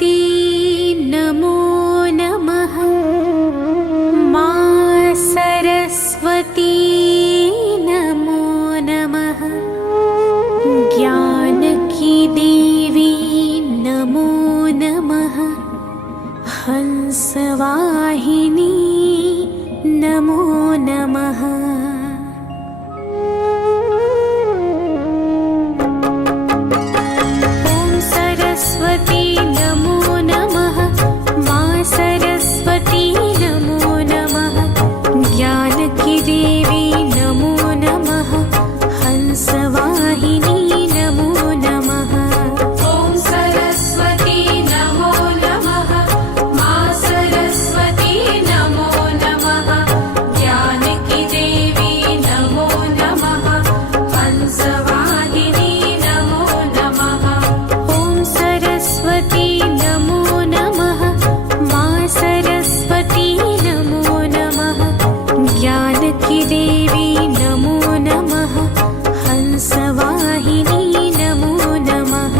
सरस्वती नमो नमः। माँ सरस्वती नमो नमः। ज्ञान की देवी नमो नमः। हंसवाहिनी नमो नमः। ओम सरस्वती नमो नमः। माँ सरस्वती नमो नमः। ज्ञान की देवी नमो नमः। हंसवाहिनी नमो नमः। ओम सरस्वती नमो नमः। माँ सरस्वती नमो नमः। ज्ञान की देवी नमो नमः। हंसवाहिनी नमो नमः। ओम सरस्वती नमो नमः। माँ सरस्वती नमो नमः। ज्ञान की देवी नमो नमः। हंसवाहिनी नमो नमः।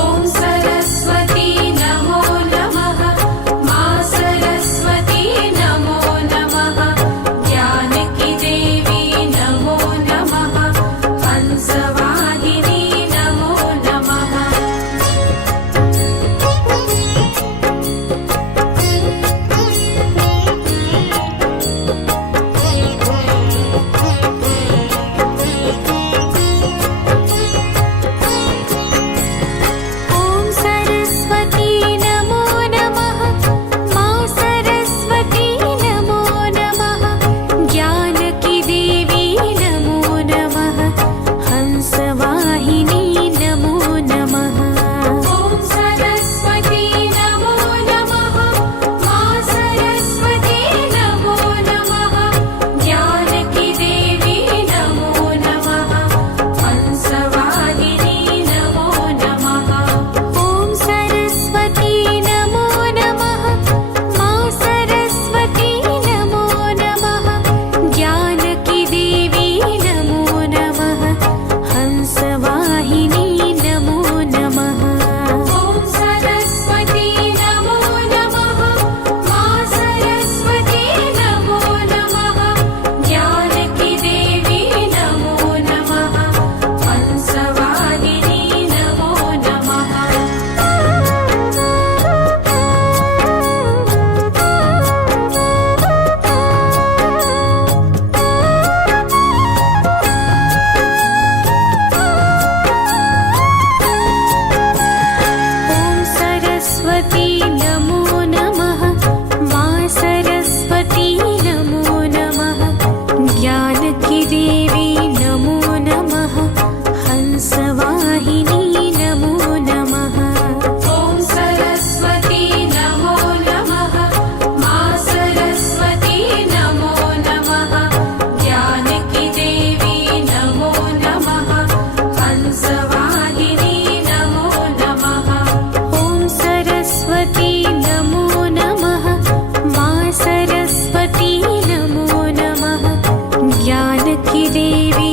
ओम सरस्वती नमो नमः। माँ सरस्वती नमो नमः। ज्ञान की देवी नमो नमः। हंसवाहिनी नमो नमः। ओम सरस्वती नमो नमः। माँ सरस्वती नमो नमः। ज्ञान की देवी नमो नमः। हंसवाहिनी नमो नमः। ओम सरस्वती नमो नमः। माँ सरस्वती नमो नमः। ज्ञान की देवी नमो नमः। हंसवाहिनी नमो नमः। ओम सरस्वती नमो नमः। माँ सरस्वती नमो नमः। ज्ञान की देवी नमो नमः। हंसवाहिनी नमो नमः। ओम सरस्वती नमो नमः। माँ सरस्वती नमो नमः। ज्ञान की देवी नमो नमः। हंसवाहिनी नमो नमः। ओम सरस्वती नमो नमः। माँ सरस्वती नमो नमः। ज्ञान की देवी नमो नमः। हंसवाहिनी नमो नमः। ओम सरस्वती नमो नमः। माँ सरस्वती नमो नमः। ज्ञान की देवी नमो नमः। हंसवाहिनी नमो नमः। ओम सरस्वती नमो नमः। माँ सरस्वती नमो नमः। ज्ञान की देवी